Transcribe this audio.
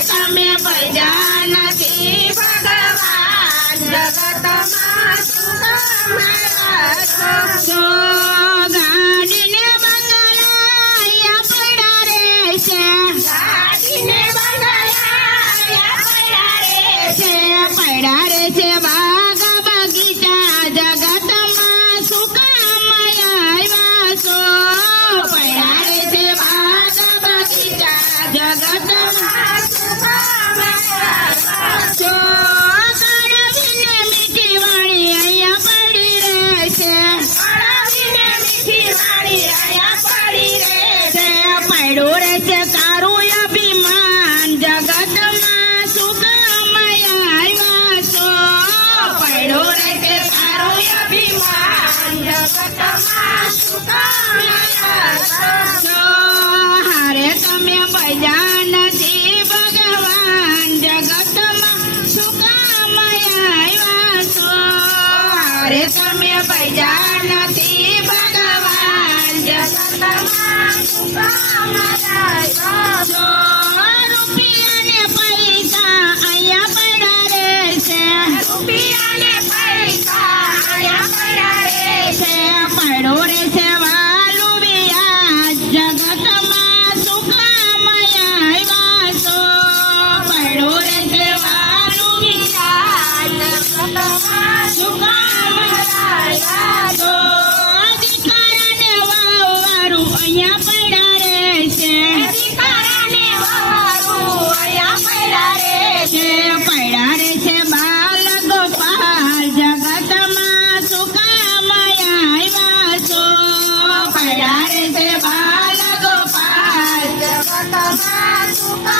તમે ભજ્યા નથી ભગવાન જગતમાં સુખ મળ્યા. ગાડીને બંગલા પડ્યા રે છે, ગાડીને બંગલા પડ્યા રે છે, બાગ બગીચા જગતમાં સુખ મળ્યા છો. પડ્યા રે છે બાગ બગીચા જગતમાં સુખ મળ્યા છો. કડવીને મીઠી વાણી અહીંયા પડી રહે છે, કડવીને મીઠી વાણી અહીંયા પડી રહે છે. પડ્યું રહે છે તારું અભિમાન જગતમાં સુખ મળ્યા છો. પડ્યું રહે છે તારું અભિમાન જગતમાં સુખ મળ્યા છો. હારે તમે ભજ્યા નથી ભગવાન જગતમાં સુખ મળ્યા છો. હારે તમે ભજ્યા નથી ભગવાન જગતમાં સુખ મળ્યા છો. રૂપિયા ને પૈસા અહીંયા પડ્યા રે છે, રૂપિયા ને પૈસા અહીંયા પડ્યા રે છે. પડ્યો રે છે વાલું વ્યાજ જગતમાં સુખ મળ્યા છો. પડ્યો રે છે વાલું વ્યાજ જગતમાં સુખ મળ્યા છો. દીકરાને વાવવારું અહીંયા પડ્યા રે છે, દીકરાને વાવવારું અહીંયા પડ્યા રે છે. પડ્યા રે છે બાલ ગોપાલ જગતમાં સુખ મળ્યા છો. પડ્યા રે છે બાલ ગોપાલ જગતમાં સુખ